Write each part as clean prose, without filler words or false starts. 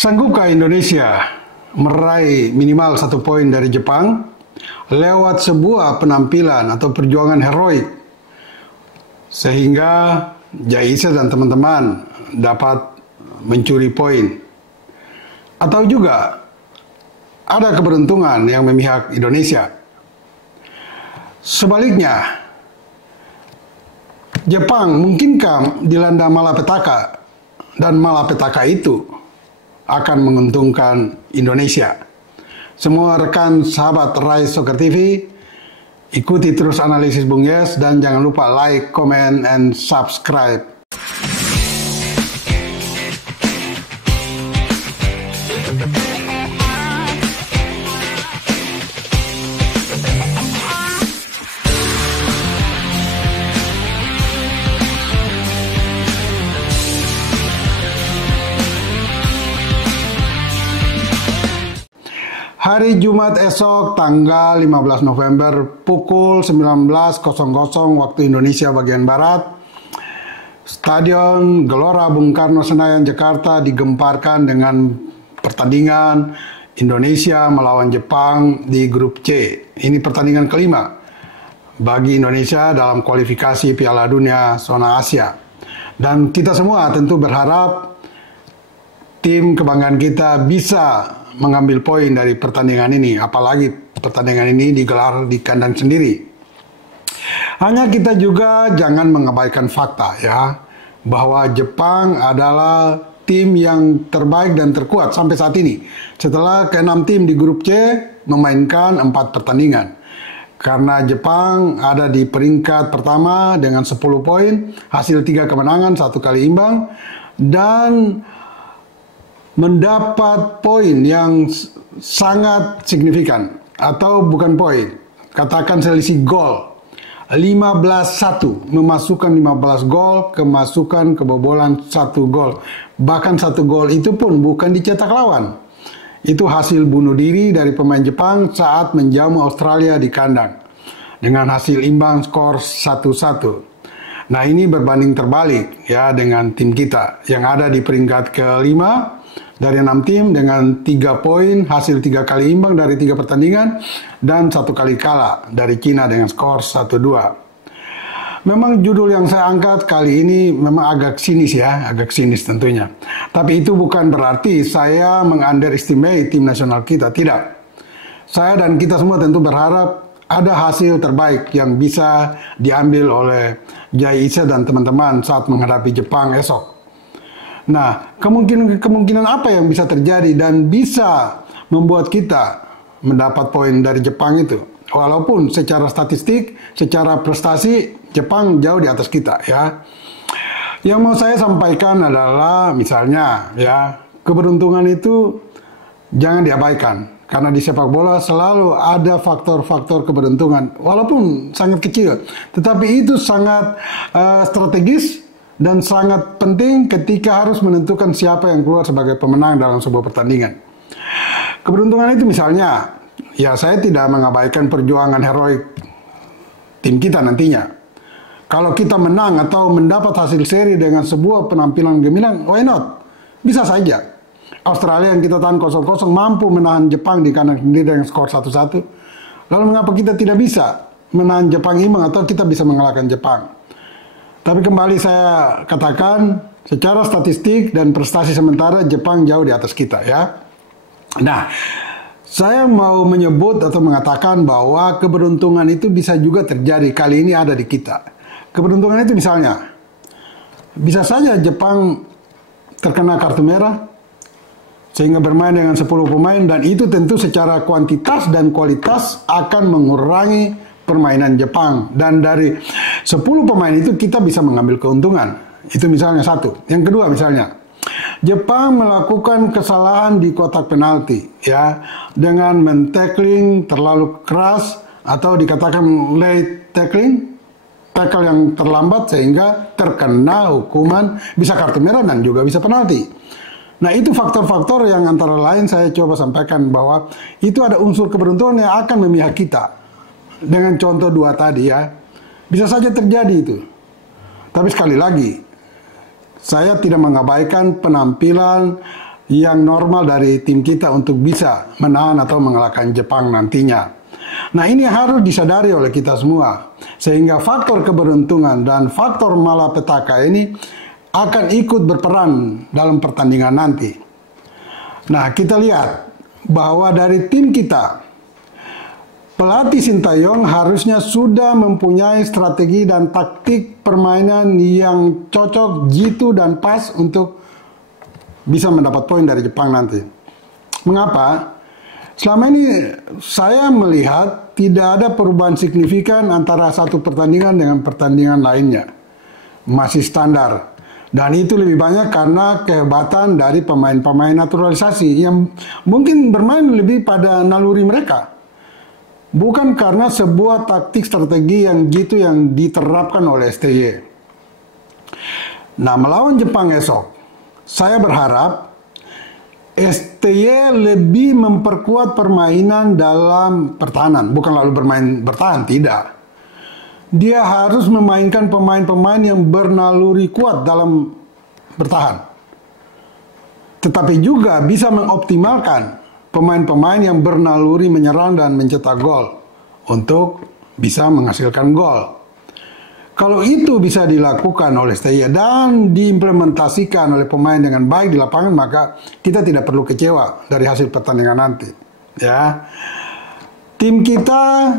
Sanggupkah Indonesia meraih minimal 1 poin dari Jepang lewat sebuah penampilan atau perjuangan heroik sehingga Jaiza dan teman-teman dapat mencuri poin? Atau juga ada keberuntungan yang memihak Indonesia? Sebaliknya, Jepang mungkinkah dilanda malapetaka dan malapetaka itu akan menguntungkan Indonesia? Semua rekan sahabat Rise Soccer TV, ikuti terus analisis Bung Yes dan jangan lupa like, comment, and subscribe. Hari Jumat esok tanggal 15 November pukul 19.00 waktu Indonesia bagian Barat, Stadion Gelora Bung Karno Senayan Jakarta digemparkan dengan pertandingan Indonesia melawan Jepang di grup C. Ini pertandingan kelima bagi Indonesia dalam kualifikasi Piala Dunia zona Asia. Dan kita semua tentu berharap tim kebanggaan kita bisa mengambil poin dari pertandingan ini, apalagi pertandingan ini digelar di kandang sendiri. Hanya kita juga jangan mengabaikan fakta ya, bahwa Jepang adalah tim yang terbaik dan terkuat sampai saat ini. Setelah ke-6 tim di grup C memainkan 4 pertandingan. Karena Jepang ada di peringkat pertama dengan 10 poin, hasil 3 kemenangan, 1 kali imbang, dan mendapat poin yang sangat signifikan, atau bukan poin, katakan selisih gol 15-1, memasukkan 15 gol, kemasukan kebobolan 1 gol, bahkan 1 gol itu pun bukan dicetak lawan, itu hasil bunuh diri dari pemain Jepang saat menjamu Australia di kandang dengan hasil imbang skor 1-1. Nah, ini berbanding terbalik ya dengan tim kita yang ada di peringkat kelima dari 6 tim dengan 3 poin, hasil 3 kali imbang dari 3 pertandingan, dan 1 kali kalah dari Cina dengan skor 1-2. Memang judul yang saya angkat kali ini memang agak sinis ya, agak sinis tentunya. Tapi itu bukan berarti saya meng-underestimate tim nasional kita, tidak. Saya dan kita semua tentu berharap ada hasil terbaik yang bisa diambil oleh Jaiza dan teman-teman saat menghadapi Jepang esok. Nah, kemungkinan apa yang bisa terjadi dan bisa membuat kita mendapat poin dari Jepang itu? Walaupun secara statistik, secara prestasi, Jepang jauh di atas kita ya. Yang mau saya sampaikan adalah misalnya ya, keberuntungan itu jangan diabaikan. Karena di sepak bola selalu ada faktor-faktor keberuntungan, walaupun sangat kecil. Tetapi itu sangat strategis dan sangat penting ketika harus menentukan siapa yang keluar sebagai pemenang dalam sebuah pertandingan. Keberuntungan itu misalnya, ya saya tidak mengabaikan perjuangan heroik tim kita nantinya. Kalau kita menang atau mendapat hasil seri dengan sebuah penampilan gemilang, why not? Bisa saja. Australia yang kita tahan 0-0 mampu menahan Jepang di kandang sendiri dengan skor 1-1. Lalu mengapa kita tidak bisa menahan Jepang imbang atau kita bisa mengalahkan Jepang? Tapi kembali saya katakan, secara statistik dan prestasi sementara Jepang jauh di atas kita ya. Nah, saya mau menyebut atau mengatakan bahwa keberuntungan itu bisa juga terjadi, kali ini ada di kita. Keberuntungan itu misalnya, bisa saja Jepang terkena kartu merah, sehingga bermain dengan 10 pemain, dan itu tentu secara kuantitas dan kualitas akan mengurangi permainan Jepang, dan dari 10 pemain itu kita bisa mengambil keuntungan. Itu misalnya satu. Yang kedua misalnya, Jepang melakukan kesalahan di kotak penalti ya, dengan men-tackling terlalu keras atau dikatakan late tackling, tackle yang terlambat sehingga terkena hukuman bisa kartu merah dan juga bisa penalti. Nah, itu faktor-faktor yang antara lain saya coba sampaikan bahwa itu ada unsur keberuntungan yang akan memihak kita. Dengan contoh 2 tadi ya, bisa saja terjadi itu. Tapi sekali lagi, saya tidak mengabaikan penampilan yang normal dari tim kita untuk bisa menahan atau mengalahkan Jepang nantinya. Nah, ini harus disadari oleh kita semua, sehingga faktor keberuntungan dan faktor malapetaka ini akan ikut berperan dalam pertandingan nanti. Nah, kita lihat bahwa dari tim kita, pelatih Sintayong harusnya sudah mempunyai strategi dan taktik permainan yang cocok, jitu, dan pas untuk bisa mendapat poin dari Jepang nanti. Mengapa? Selama ini saya melihat tidak ada perubahan signifikan antara satu pertandingan dengan pertandingan lainnya. Masih standar. Dan itu lebih banyak karena kehebatan dari pemain-pemain naturalisasi yang mungkin bermain lebih pada naluri mereka. Bukan karena sebuah taktik strategi yang gitu yang diterapkan oleh STY. Nah, melawan Jepang esok, saya berharap STY lebih memperkuat permainan dalam pertahanan. Bukan lalu bertahan, tidak. Dia harus memainkan pemain-pemain yang bernaluri kuat dalam bertahan. Tetapi juga bisa mengoptimalkan pemain-pemain yang bernaluri menyerang dan mencetak gol untuk bisa menghasilkan gol. Kalau itu bisa dilakukan oleh STY dan diimplementasikan oleh pemain dengan baik di lapangan, maka kita tidak perlu kecewa dari hasil pertandingan nanti. Ya, tim kita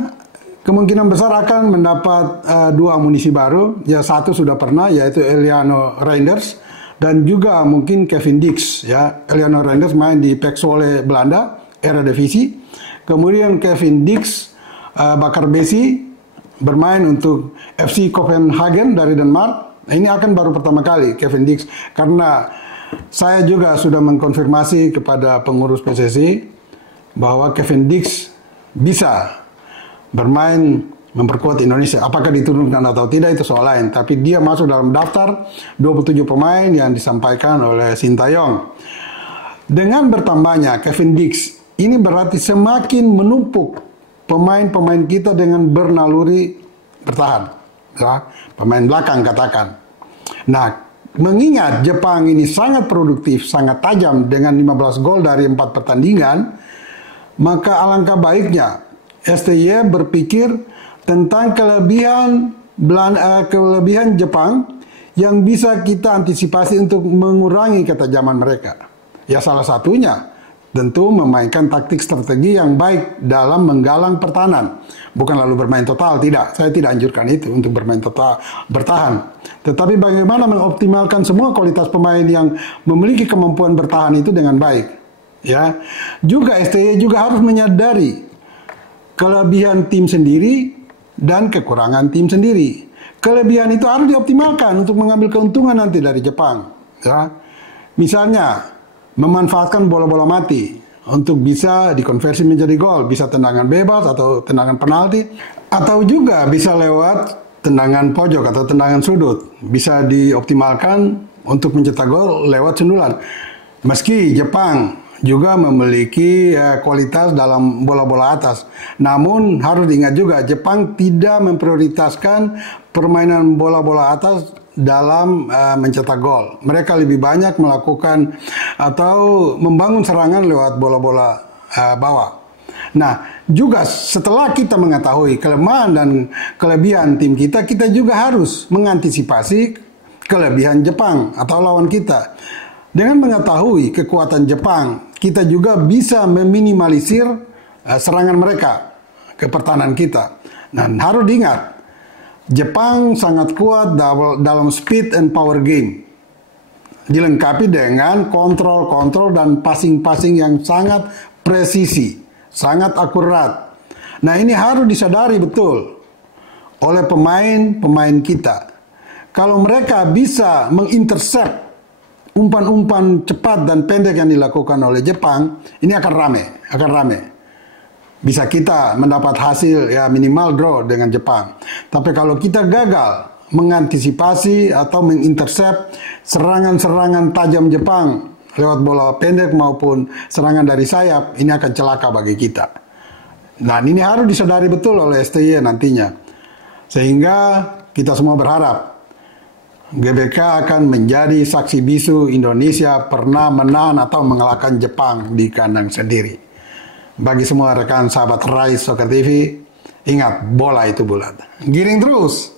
kemungkinan besar akan mendapat 2 amunisi baru. Ya, satu sudah pernah, yaitu Eliano Reinders, dan juga mungkin Kevin Dix. Ya, Eliano Reinders main di PEC Zwolle Belanda, Eredivisie. Kemudian Kevin Dix bakar besi bermain untuk FC Copenhagen dari Denmark. Ini akan baru pertama kali Kevin Dix, karena saya juga sudah mengkonfirmasi kepada pengurus PSSI bahwa Kevin Dix bisa bermain memperkuat Indonesia. Apakah diturunkan atau tidak itu soal lain, tapi dia masuk dalam daftar 27 pemain yang disampaikan oleh Sintayong. Dengan bertambahnya Kevin Dix, ini berarti semakin menumpuk pemain-pemain kita dengan bernaluri bertahan, ya, pemain belakang katakan. Nah, mengingat Jepang ini sangat produktif, sangat tajam dengan 15 gol dari 4 pertandingan, maka alangkah baiknya STY berpikir tentang kelebihan Jepang yang bisa kita antisipasi untuk mengurangi ketajaman mereka. Ya, salah satunya tentu memainkan taktik strategi yang baik dalam menggalang pertahanan. Bukan lalu bermain total, tidak. Saya tidak anjurkan itu untuk bermain total, bertahan. Tetapi bagaimana mengoptimalkan semua kualitas pemain yang memiliki kemampuan bertahan itu dengan baik. Ya, juga STY juga harus menyadari kelebihan tim sendiri dan kekurangan tim sendiri. Kelebihan itu harus dioptimalkan untuk mengambil keuntungan nanti dari Jepang. Ya, misalnya memanfaatkan bola-bola mati untuk bisa dikonversi menjadi gol, bisa tendangan bebas atau tendangan penalti, atau juga bisa lewat tendangan pojok atau tendangan sudut, bisa dioptimalkan untuk mencetak gol lewat sundulan. Meski Jepang juga memiliki kualitas dalam bola-bola atas, namun harus diingat juga Jepang tidak memprioritaskan permainan bola-bola atas dalam mencetak gol. Mereka lebih banyak melakukan atau membangun serangan lewat bola-bola bawah. Nah, juga setelah kita mengetahui kelemahan dan kelebihan tim kita, kita juga harus mengantisipasi kelebihan Jepang atau lawan kita. Dengan mengetahui kekuatan Jepang, kita juga bisa meminimalisir serangan mereka ke pertahanan kita. Dan harus diingat, Jepang sangat kuat dalam speed and power game. Dilengkapi dengan kontrol-kontrol dan passing-passing yang sangat presisi, sangat akurat. Nah, ini harus disadari betul oleh pemain-pemain kita. Kalau mereka bisa mengintercept umpan-umpan cepat dan pendek yang dilakukan oleh Jepang, ini akan rame. Bisa kita mendapat hasil ya minimal draw dengan Jepang. Tapi kalau kita gagal mengantisipasi atau mengintercept serangan-serangan tajam Jepang lewat bola pendek maupun serangan dari sayap, ini akan celaka bagi kita. Nah, ini harus disadari betul oleh STY nantinya. Sehingga kita semua berharap GBK akan menjadi saksi bisu Indonesia pernah menahan atau mengalahkan Jepang di kandang sendiri. Bagi semua rekan sahabat Rise Soccer TV, ingat bola itu bulat. Giring terus!